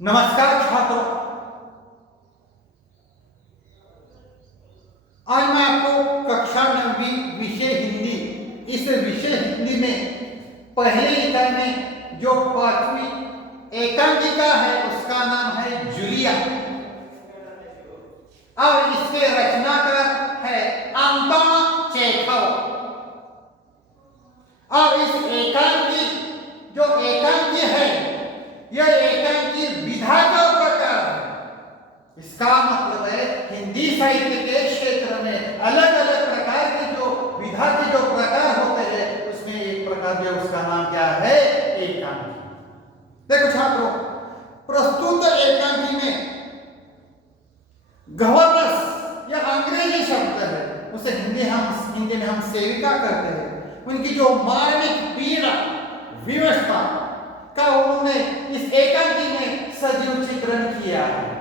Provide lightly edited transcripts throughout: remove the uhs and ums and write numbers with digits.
नमस्कार छात्रों, आज मैं आपको कक्षा 9वीं विषय हिंदी, इस विषय हिंदी में पहले इकाई में जो 5वीं एकांकिका है उसका नाम है जूलिया और इसके रचनाकार है अंतोन चेखव। और इस एकांकी जो एकांकी है यह एकांकी विधा का प्रकार है। इसका मतलब है हिंदी साहित्य के क्षेत्र में अलग अलग प्रकार के जो विधा के जो प्रकार होते हैं उसमें एक प्रकार जो उसका नाम क्या है, एकांकी। देखो छात्रों, प्रस्तुत एकांकी में गवर्नर्स यह अंग्रेजी शब्द है, उसे हिंदी में हम सेविका करते हैं। उनकी जो मार्मिक पीड़ा व्यवस्था का उन्होंने इस एकांकी में सजीव चित्रण किया है।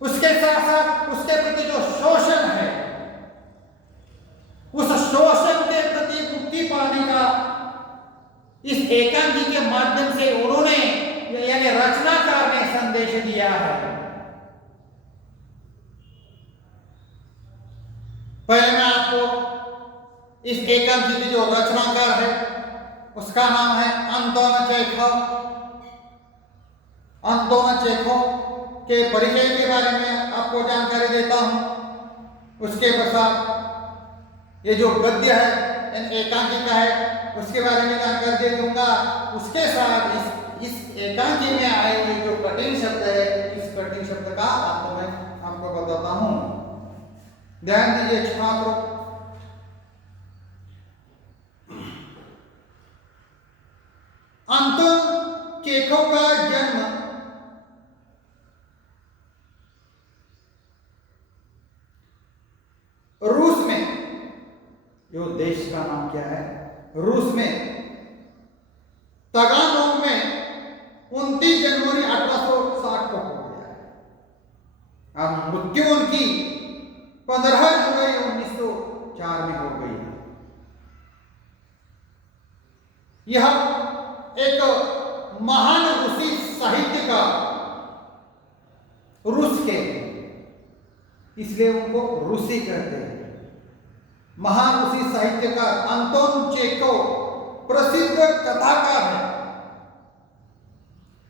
उसके साथ साथ उसके प्रति जो शोषण है उस शोषण के प्रति मुक्ति पाने का इस एकांकी के माध्यम से उन्होंने यानी रचनाकार ने संदेश दिया है। पहले मैं आपको इस एकांकी की जो रचनाकार है उसका नाम है अंतोन चेखव। अंतोन चेखव के परिचय के बारे में आपको जानकारी देता हूं। उसके पश्चात ये जो गद्य है एकांकिका है उसके बारे में जानकारी दे दूंगा। उसके साथ इस एकांकी में आए हुए जो कठिन शब्द है इस कठिन शब्द का आपको मैं आपको बताता हूं। ध्यान दीजिए छात्रों, अंतोन चेखव का जन्म रूस में, जो देश का नाम क्या है, रूस में तगानोग में 29 जनवरी 1860 को हो गया है। अब मृत्यु उनकी 15 जुलाई 1904 में हो गई है। यह एक महान रूसी साहित्यकार, रूस के, इसलिए उनको रूसी कहते हैं। महान रूसी साहित्यकार अंतोन चेखव प्रसिद्ध कथाकार है।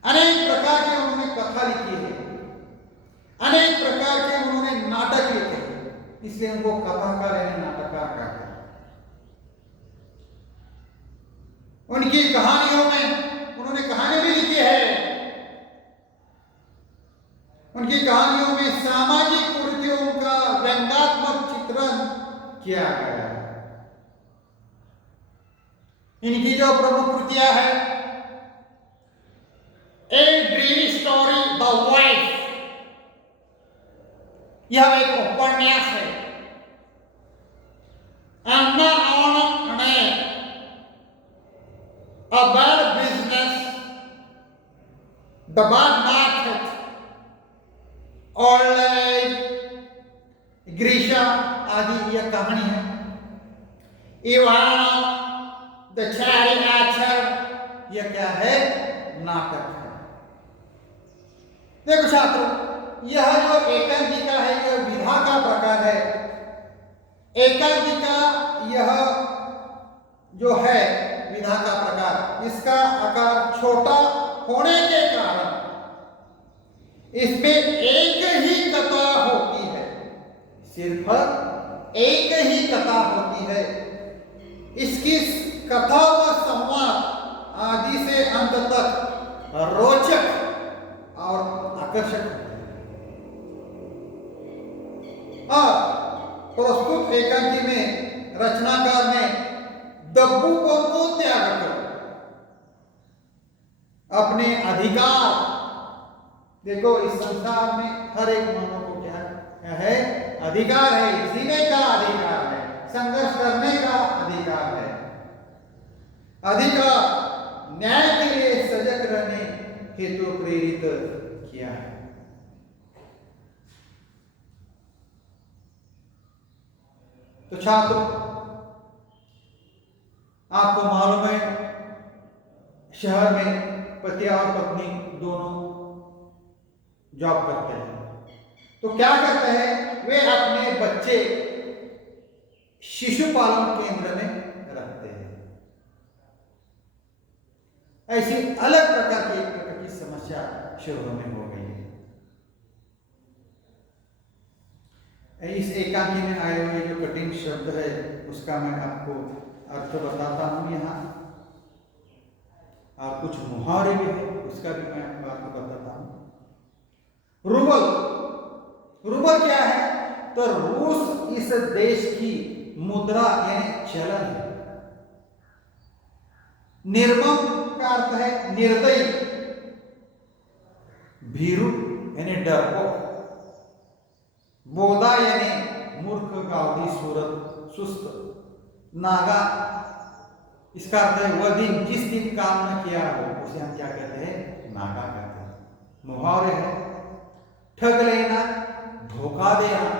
अनेक प्रकार के उन्होंने कथा लिखी है, अनेक प्रकार के उन्होंने नाटक लिखे हैं, इसलिए उनको कथाकार यानी नाटककार कहते हैं। उनकी कहानियों में उन्होंने कहानी भी लिखी है। उनकी कहानियों में सामाजिक कुरीतियों का व्यंग्यात्मक चित्रण किया गया है। इनकी जो प्रमुख कृतियां है, ए ड्रीमी स्टोरी द वाइफ, यह एक उपन्यास है। अन्ना ऑन अने A bad business, the bad market, old age, ग्रीशा आदि यह कहानी है। इवान द चैरी आचर, यह क्या है, नाटक है। देखो छात्रों, यह जो एकांकिका है यह विधा का प्रकार है। एकांकिका यह जो है विधा का प्रकार, इसका आकार छोटा होने के कारण इसमें एक ही कथा होती है, सिर्फ एक ही कथा होती है। इसकी कथा व संवाद आदि से अंत तक रोचक और आकर्षक होते हैं। और प्रस्तुत एकांकी में रचनाकार ने दब्बूपन को त्याग कर अपने अधिकार, देखो इस संसार में हर एक मानव को क्या है, अधिकार है, जीने का अधिकार है, संघर्ष करने का अधिकार है, अधिकार न्याय के लिए सजग रहने हेतु प्रेरित किया है। तो छात्रों, आपको मालूम है शहर में पति और पत्नी दोनों जॉब करते हैं, तो क्या करते हैं, वे अपने बच्चे शिशु पालन केंद्र में रखते हैं। ऐसी अलग प्रकार की एक प्रकार की समस्या शहरों में हो गई है। इस एकांकी में आए हुए जो कठिन शब्द है उसका मैं आपको अर्थ बताता हूं यहाँ, और कुछ मुहावरे भी है उसका भी मैं आपको बताता हूं। रूबल, रूबल क्या है, तो रूस इस देश की मुद्रा यानी चलन है। निर्मम का अर्थ है निर्दयी, भीरू यानी डरपोक, बोधा यानी मूर्ख, गावदी, सूरत, सुस्त, नागा इसका अर्थ है वह दिन जिस दिन काम न किया हो उसे हम क्या कहते हैं, नागा कहते हैं। मुहावरे है ठग लेना, धोखा देना,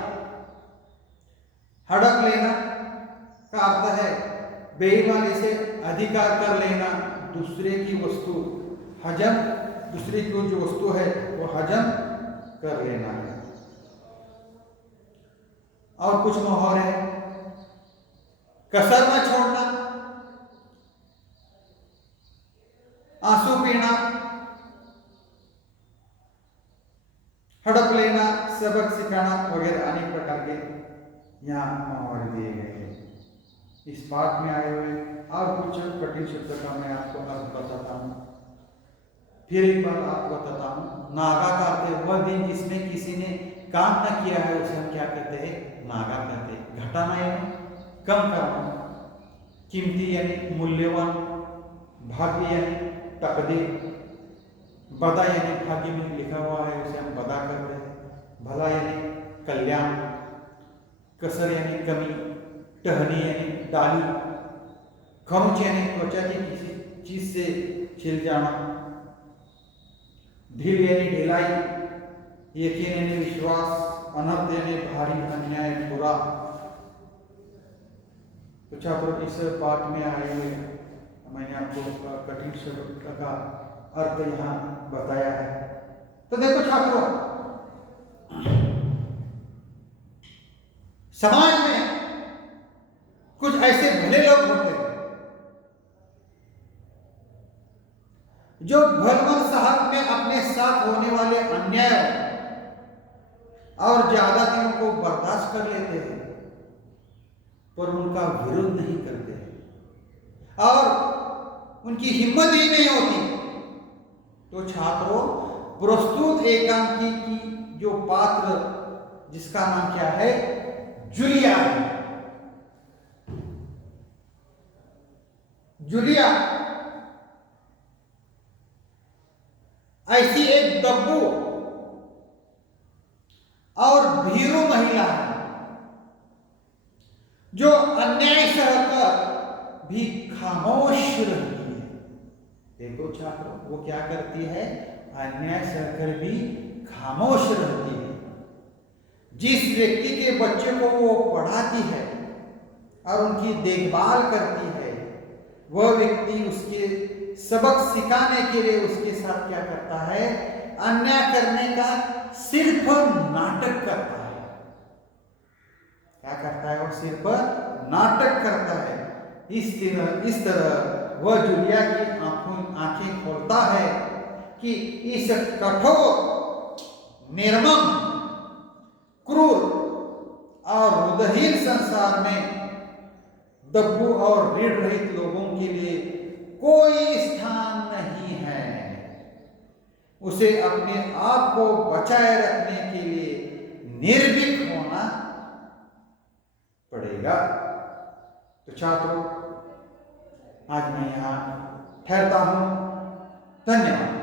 हड़प लेना का अर्थ है बेईमानी से अधिकार कर लेना, दूसरे की वस्तु हजम, दूसरे की जो वस्तु है वो हजम कर लेना है। और कुछ मुहावरे हैं, कसर न छोड़ना, आंसू पीना, हड़प लेना, सबक सिखाना वगैरह अनेक प्रकार के यहाँ मुहावरे दिए गए हैं। इस पाठ में आए हुए और कुछ कठिन शब्द का मैं आपको अर्थ बताता हूँ। फिर एक बार आपको बताता हूँ। नागा का अर्थ है वह दिन जिसमें किसी ने काम न किया है उसे हम क्या कहते हैं, नागा कहते हैं। घटाना यानी कम करना, कीमती यानी मूल्यवान, भाग्य यानी तकदीर, बदा यानी भाग्य में लिखा हुआ है उसे हम बदा कहते हैं, भला यानी कल्याण, कसर यानी कमी, टहनी यानी डाली, खरोंच यानी त्वचा की किसी चीज से छिल जाना, ढील यानी ढिलाई, यकीन यानी विश्वास, अनर्थ यानी भारी, अन्याय, बुरा। तो छात्रों इस पाठ में आए हुए मैंने आपको कठिन शब्द का अर्थ यहाँ बताया है। तो देखो छात्रों, समाज में कुछ ऐसे भले लोग होते हैं जो भरमर साहब में अपने साथ होने वाले अन्याय और ज्यादतियों को बर्दाश्त कर लेते हैं पर उनका विरोध नहीं करते और उनकी हिम्मत ही नहीं होती। तो छात्रों, प्रस्तुत एकांकी की जो पात्र जिसका नाम क्या है, जूलिया है। जूलिया ऐसी एक दब्बू और भीरू महिला है जो अन्याय सहकर भी खामोश रहती है। देखो छात्रों, वो क्या करती है, अन्याय सहकर भी खामोश रहती है। जिस व्यक्ति के बच्चे को वो पढ़ाती है और उनकी देखभाल करती है, वह व्यक्ति उसके सबक सिखाने के लिए उसके साथ क्या करता है, अन्याय करने का सिर्फ नाटक करता है। क्या करता है, वो सिर्फ नाटक करता है। इस तरह वह जूलिया की आंखें खोलता है कि इस कठोर, निर्मम, क्रूर और रुदहीन संसार में दब्बू और रीढ़ रहित लोगों के लिए कोई स्थान नहीं है। उसे अपने आप को बचाए रखने के लिए निर्भीक होना पड़ेगा। तो छात्रों, आज मैं यहाँ ठहरता हूं। धन्यवाद।